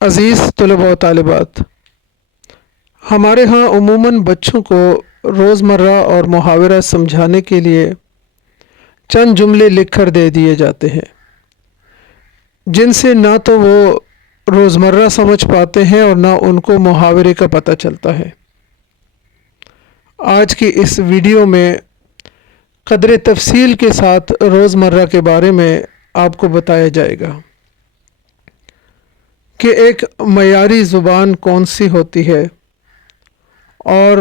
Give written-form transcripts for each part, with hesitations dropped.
عزیز طلباء و طالبات، ہمارے ہاں عموماً بچوں کو روزمرہ اور محاورہ سمجھانے کے لیے چند جملے لکھ کر دے دیے جاتے ہیں جن سے نہ تو وہ روزمرہ سمجھ پاتے ہیں اور نہ ان کو محاورے کا پتہ چلتا ہے۔ آج کی اس ویڈیو میں قدر تفصیل کے ساتھ روزمرہ کے بارے میں آپ کو بتایا جائے گا کہ ایک معیاری زبان کون سی ہوتی ہے اور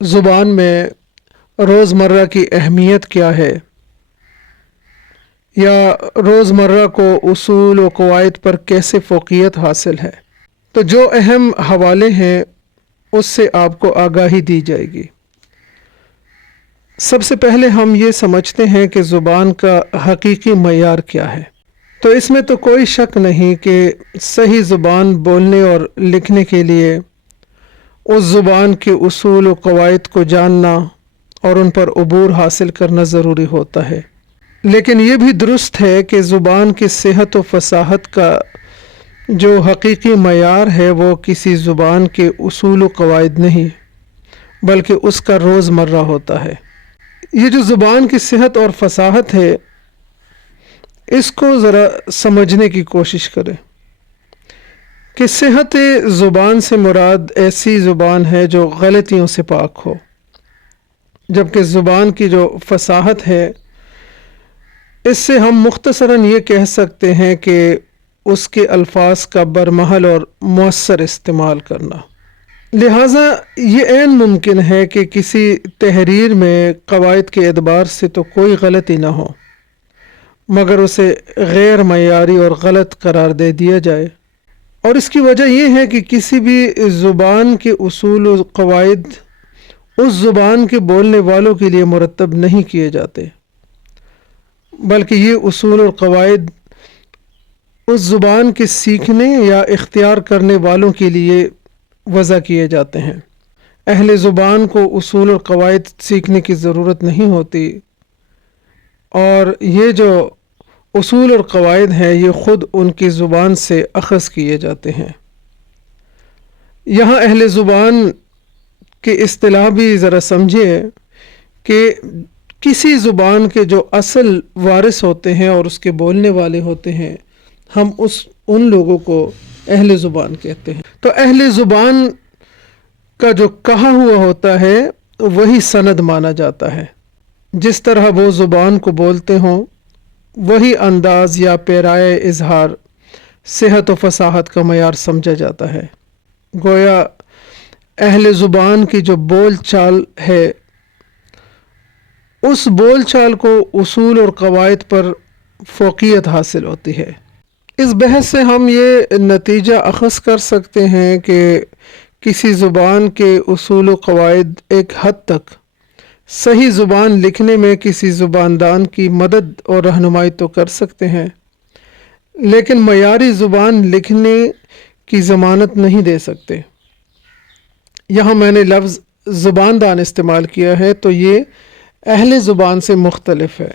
زبان میں روزمرہ کی اہمیت کیا ہے، یا روزمرہ کو اصول و قواعد پر کیسے فوقیت حاصل ہے۔ تو جو اہم حوالے ہیں اس سے آپ کو آگاہی دی جائے گی۔ سب سے پہلے ہم یہ سمجھتے ہیں کہ زبان کا حقیقی معیار کیا ہے۔ تو اس میں تو کوئی شک نہیں کہ صحیح زبان بولنے اور لکھنے کے لیے اس زبان کے اصول و قواعد کو جاننا اور ان پر عبور حاصل کرنا ضروری ہوتا ہے۔ لیکن یہ بھی درست ہے کہ زبان کی صحت و فصاحت کا جو حقیقی معیار ہے وہ کسی زبان کے اصول و قواعد نہیں بلکہ اس کا روزمرہ ہوتا ہے۔ یہ جو زبان کی صحت اور فصاحت ہے، اس کو ذرا سمجھنے کی کوشش کریں کہ صحت زبان سے مراد ایسی زبان ہے جو غلطیوں سے پاک ہو، جبکہ زبان کی جو فصاحت ہے اس سے ہم مختصراً یہ کہہ سکتے ہیں کہ اس کے الفاظ کا برمحل اور مؤثر استعمال کرنا۔ لہٰذا یہ عین ممکن ہے کہ کسی تحریر میں قواعد کے اعتبار سے تو کوئی غلطی نہ ہو، مگر اسے غیر معیاری اور غلط قرار دے دیا جائے، اور اس کی وجہ یہ ہے کہ کسی بھی زبان کے اصول و قواعد اس زبان کے بولنے والوں کے لیے مرتب نہیں کیے جاتے، بلکہ یہ اصول و قواعد اس زبان کے سیکھنے یا اختیار کرنے والوں کے لیے وضع کیے جاتے ہیں۔ اہل زبان کو اصول و قواعد سیکھنے کی ضرورت نہیں ہوتی، اور یہ جو اصول اور قواعد ہیں یہ خود ان کی زبان سے اخذ کیے جاتے ہیں۔ یہاں اہل زبان کی اصطلاح بھی ذرا سمجھیے کہ کسی زبان کے جو اصل وارث ہوتے ہیں اور اس کے بولنے والے ہوتے ہیں، ہم ان لوگوں کو اہل زبان کہتے ہیں۔ تو اہل زبان کا جو کہا ہوا ہوتا ہے وہی سند مانا جاتا ہے۔ جس طرح وہ زبان کو بولتے ہوں وہی انداز یا پیرائے اظہار صحت و فصاحت کا معیار سمجھا جاتا ہے۔ گویا اہل زبان کی جو بول چال ہے، اس بول چال کو اصول اور قواعد پر فوقیت حاصل ہوتی ہے۔ اس بحث سے ہم یہ نتیجہ اخذ کر سکتے ہیں کہ کسی زبان کے اصول و قواعد ایک حد تک صحیح زبان لکھنے میں کسی زباندان کی مدد اور رہنمائی تو کر سکتے ہیں، لیکن معیاری زبان لکھنے کی ضمانت نہیں دے سکتے۔ یہاں میں نے لفظ زباندان استعمال کیا ہے تو یہ اہل زبان سے مختلف ہے،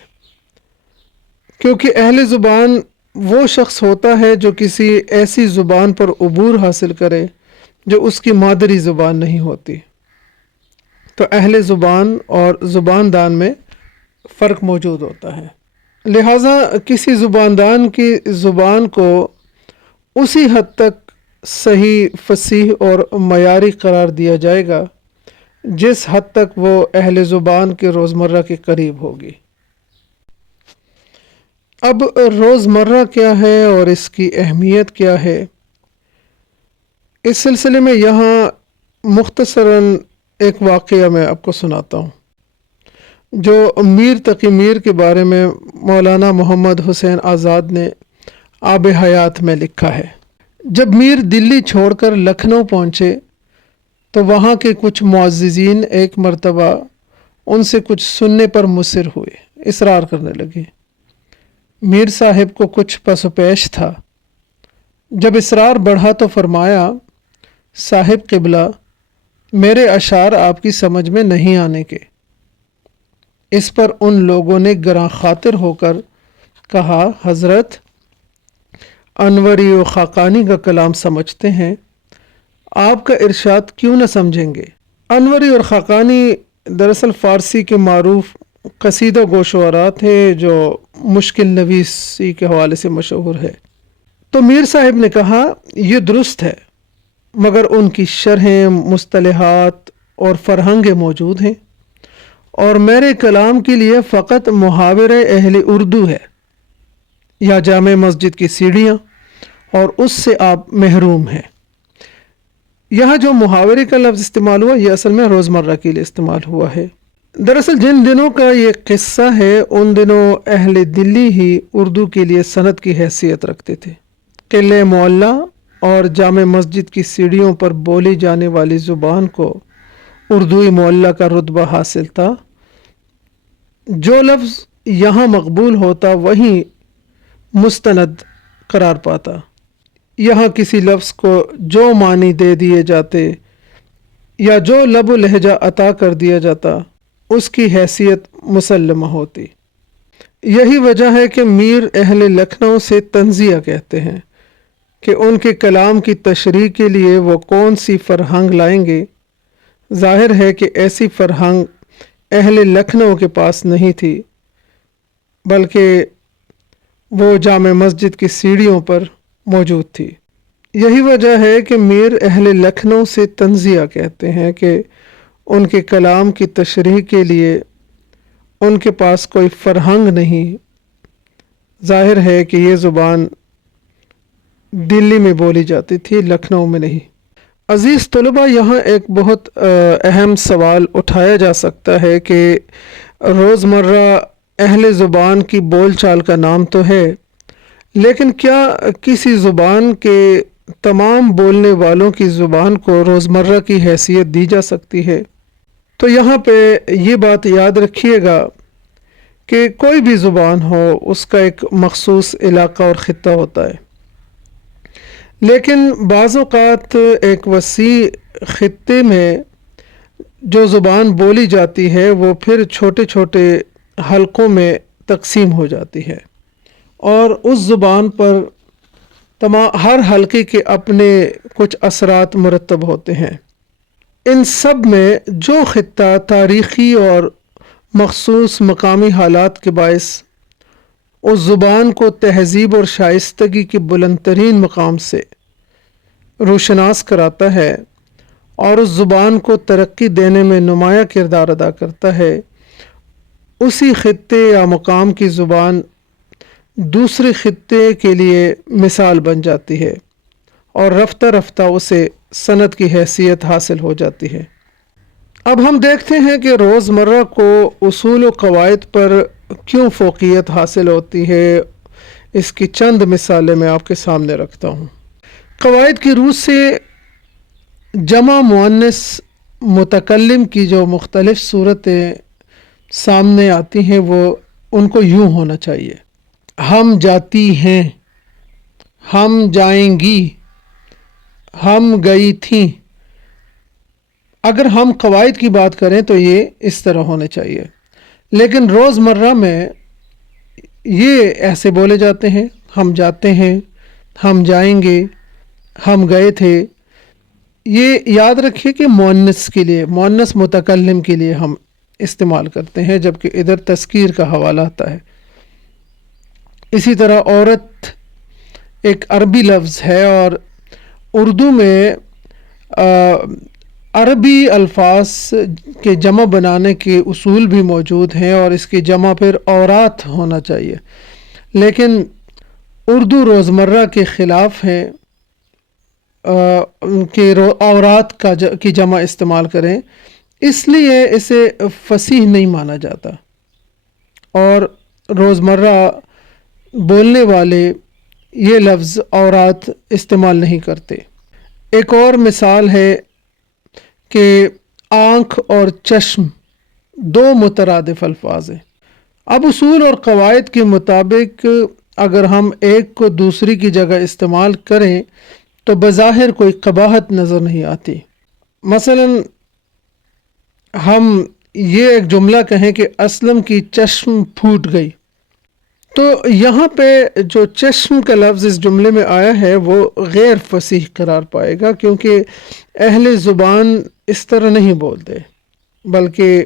کیونکہ اہل زبان وہ شخص ہوتا ہے جو کسی ایسی زبان پر عبور حاصل کرے جو اس کی مادری زبان نہیں ہوتی۔ تو اہل زبان اور زباندان میں فرق موجود ہوتا ہے۔ لہٰذا کسی زباندان کی زبان کو اسی حد تک صحیح، فصیح اور معیاری قرار دیا جائے گا جس حد تک وہ اہل زبان کے روزمرہ کے قریب ہوگی۔ اب روزمرہ کیا ہے اور اس کی اہمیت کیا ہے، اس سلسلے میں یہاں مختصراً ایک واقعہ میں آپ کو سناتا ہوں جو میر تقی میر کے بارے میں مولانا محمد حسین آزاد نے آب حیات میں لکھا ہے۔ جب میر دلی چھوڑ کر لکھنؤ پہنچے تو وہاں کے کچھ معززین ایک مرتبہ ان سے کچھ سننے پر مصر ہوئے، اصرار کرنے لگے۔ میر صاحب کو کچھ پس و پیش تھا۔ جب اصرار بڑھا تو فرمایا، صاحب قبلہ، میرے اشعار آپ کی سمجھ میں نہیں آنے کے۔ اس پر ان لوگوں نے گراں خاطر ہو کر کہا، حضرت انوری و خاقانی کا کلام سمجھتے ہیں، آپ کا ارشاد کیوں نہ سمجھیں گے؟ انوری اور خاقانی دراصل فارسی کے معروف قصیدہ گو شعراء تھے جو مشکل نویسی کے حوالے سے مشہور ہے۔ تو میر صاحب نے کہا یہ درست ہے، مگر ان کی شرحیں، مصطلحات اور فرہنگیں موجود ہیں، اور میرے کلام کے لیے فقط محاورہ اہل اردو ہے یا جامع مسجد کی سیڑھیاں، اور اس سے آپ محروم ہیں۔ یہاں جو محاورے کا لفظ استعمال ہوا یہ اصل میں روزمرہ کے لیے استعمال ہوا ہے۔ دراصل جن دنوں کا یہ قصہ ہے ان دنوں اہل دلی ہی اردو کے لیے سند کی حیثیت رکھتے تھے۔ قلعہ معلیٰ اور جامع مسجد کی سیڑھیوں پر بولی جانے والی زبان کو اردوی معلیٰ کا رتبہ حاصل تھا۔ جو لفظ یہاں مقبول ہوتا وہیں مستند قرار پاتا۔ یہاں کسی لفظ کو جو معنی دے دیے جاتے یا جو لب و لہجہ عطا کر دیا جاتا اس کی حیثیت مسلمہ ہوتی۔ یہی وجہ ہے کہ میر اہل لکھنؤ سے تنزیہ کہتے ہیں کہ ان کے کلام کی تشریح کے لیے وہ کون سی فرہنگ لائیں گے۔ ظاہر ہے کہ ایسی فرہنگ اہل لکھنؤ کے پاس نہیں تھی، بلکہ وہ جامع مسجد کی سیڑھیوں پر موجود تھی۔ یہی وجہ ہے کہ میر اہل لکھنؤ سے تنزیہ کہتے ہیں کہ ان کے کلام کی تشریح کے لیے ان کے پاس کوئی فرہنگ نہیں۔ ظاہر ہے کہ یہ زبان دلی میں بولی جاتی تھی، لکھنؤ میں نہیں۔ عزیز طلبہ، یہاں ایک بہت اہم سوال اٹھایا جا سکتا ہے کہ روزمرہ اہل زبان کی بول چال کا نام تو ہے، لیکن کیا کسی زبان کے تمام بولنے والوں کی زبان کو روزمرہ کی حیثیت دی جا سکتی ہے؟ تو یہاں پہ یہ بات یاد رکھیے گا کہ کوئی بھی زبان ہو اس کا ایک مخصوص علاقہ اور خطہ ہوتا ہے، لیکن بعض اوقات ایک وسیع خطے میں جو زبان بولی جاتی ہے وہ پھر چھوٹے چھوٹے حلقوں میں تقسیم ہو جاتی ہے، اور اس زبان پر ہر حلقے کے اپنے کچھ اثرات مرتب ہوتے ہیں۔ ان سب میں جو خطہ تاریخی اور مخصوص مقامی حالات کے باعث اس زبان کو تہذیب اور شائستگی کے بلند ترین مقام سے روشناس کراتا ہے اور اس زبان کو ترقی دینے میں نمایاں کردار ادا کرتا ہے، اسی خطے یا مقام کی زبان دوسرے خطے کے لیے مثال بن جاتی ہے اور رفتہ رفتہ اسے سند کی حیثیت حاصل ہو جاتی ہے۔ اب ہم دیکھتے ہیں کہ روزمرہ کو اصول و قواعد پر کیوں فوقیت حاصل ہوتی ہے۔ اس کی چند مثالیں میں آپ کے سامنے رکھتا ہوں۔ قواعد کی روح سے جمع مؤنث متکلم کی جو مختلف صورتیں سامنے آتی ہیں وہ ان کو یوں ہونا چاہیے: ہم جاتی ہیں، ہم جائیں گی، ہم گئی تھیں۔ اگر ہم قواعد کی بات کریں تو یہ اس طرح ہونے چاہیے، لیکن روزمرہ میں یہ ایسے بولے جاتے ہیں: ہم جاتے ہیں، ہم جائیں گے، ہم گئے تھے۔ یہ یاد رکھیے کہ مؤنث کے لیے، مؤنث متکلم کے لیے ہم استعمال کرتے ہیں، جبکہ ادھر تذکیر کا حوالہ آتا ہے۔ اسی طرح عورت ایک عربی لفظ ہے، اور اردو میں عربی الفاظ کے جمع بنانے کے اصول بھی موجود ہیں، اور اس کی جمع پھر عورات ہونا چاہیے، لیکن اردو روزمرہ کے خلاف ہے کہ عورات کی جمع استعمال کریں، اس لیے اسے فصیح نہیں مانا جاتا، اور روزمرہ بولنے والے یہ لفظ عورات استعمال نہیں کرتے۔ ایک اور مثال ہے کہ آنکھ اور چشم دو مترادف الفاظ ہیں۔ اب اصول اور قواعد کے مطابق اگر ہم ایک کو دوسری کی جگہ استعمال کریں تو بظاہر کوئی قباحت نظر نہیں آتی۔ مثلا ہم یہ ایک جملہ کہیں کہ اسلم کی چشم پھوٹ گئی، تو یہاں پہ جو چشم کا لفظ اس جملے میں آیا ہے وہ غیر فصیح قرار پائے گا، کیونکہ اہل زبان اس طرح نہیں بولتے، بلکہ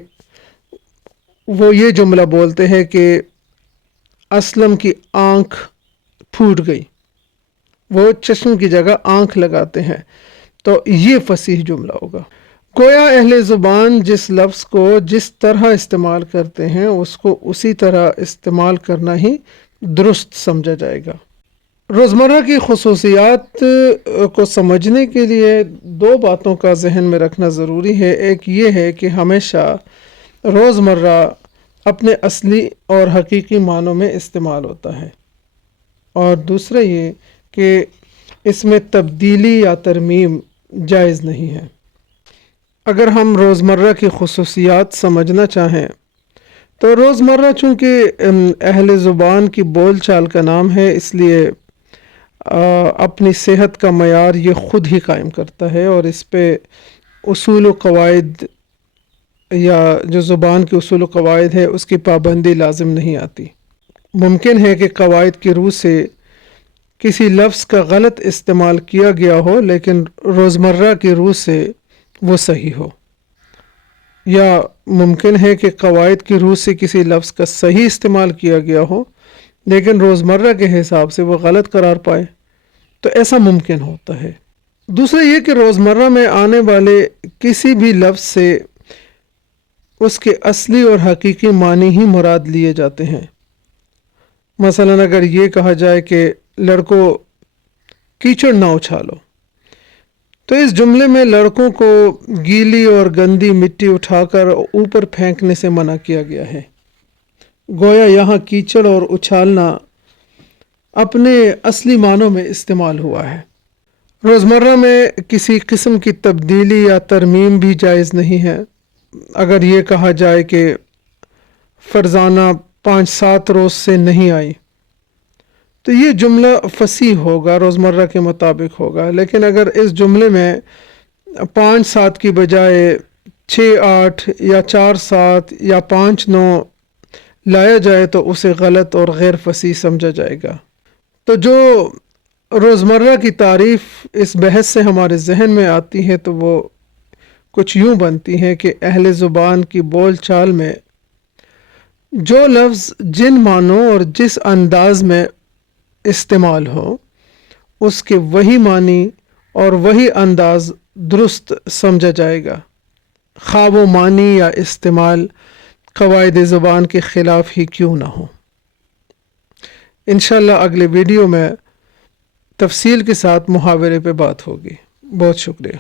وہ یہ جملہ بولتے ہیں کہ اسلم کی آنکھ پھوٹ گئی، وہ چشم کی جگہ آنکھ لگاتے ہیں، تو یہ فصیح جملہ ہوگا۔ گویا اہل زبان جس لفظ کو جس طرح استعمال کرتے ہیں اس کو اسی طرح استعمال کرنا ہی درست سمجھا جائے گا۔ روزمرہ کی خصوصیات کو سمجھنے کے لیے دو باتوں کا ذہن میں رکھنا ضروری ہے۔ ایک یہ ہے کہ ہمیشہ روزمرہ اپنے اصلی اور حقیقی معنوں میں استعمال ہوتا ہے، اور دوسرا یہ کہ اس میں تبدیلی یا ترمیم جائز نہیں ہے۔ اگر ہم روزمرہ کی خصوصیات سمجھنا چاہیں تو روزمرہ چونکہ اہل زبان کی بول چال کا نام ہے، اس لیے اپنی صحت کا معیار یہ خود ہی قائم کرتا ہے، اور اس پہ اصول و قواعد یا جو زبان کے اصول و قواعد ہے اس کی پابندی لازم نہیں آتی۔ ممکن ہے کہ قواعد کی روح سے کسی لفظ کا غلط استعمال کیا گیا ہو، لیکن روزمرہ کی روح سے وہ صحیح ہو، یا ممکن ہے کہ قواعد کی روح سے کسی لفظ کا صحیح استعمال کیا گیا ہو لیکن روزمرہ کے حساب سے وہ غلط قرار پائے، تو ایسا ممکن ہوتا ہے۔ دوسرا یہ کہ روزمرہ میں آنے والے کسی بھی لفظ سے اس کے اصلی اور حقیقی معنی ہی مراد لیے جاتے ہیں۔ مثلا اگر یہ کہا جائے کہ لڑکوں کیچڑ نہ اچھالو، تو اس جملے میں لڑکوں کو گیلی اور گندی مٹی اٹھا کر اوپر پھینکنے سے منع کیا گیا ہے۔ گویا یہاں کیچڑ اور اچھالنا اپنے اصلی معنوں میں استعمال ہوا ہے۔ روزمرہ میں کسی قسم کی تبدیلی یا ترمیم بھی جائز نہیں ہے۔ اگر یہ کہا جائے کہ فرزانہ 5-7 روز سے نہیں آئی، تو یہ جملہ فصیح ہوگا، روزمرہ کے مطابق ہوگا، لیکن اگر اس جملے میں 5-7 کی بجائے 6-8 یا 4-7 یا 5-9 لایا جائے تو اسے غلط اور غیر فصیح سمجھا جائے گا۔ تو جو روزمرہ کی تعریف اس بحث سے ہمارے ذہن میں آتی ہے تو وہ کچھ یوں بنتی ہے کہ اہل زبان کی بول چال میں جو لفظ جن معنوں اور جس انداز میں استعمال ہو اس کے وہی معنی اور وہی انداز درست سمجھا جائے گا، خواہ وہ معنی یا استعمال قواعد زبان کے خلاف ہی کیوں نہ ہو۔ انشاءاللہ اگلے ویڈیو میں تفصیل کے ساتھ محاورے پہ بات ہوگی۔ بہت شکریہ۔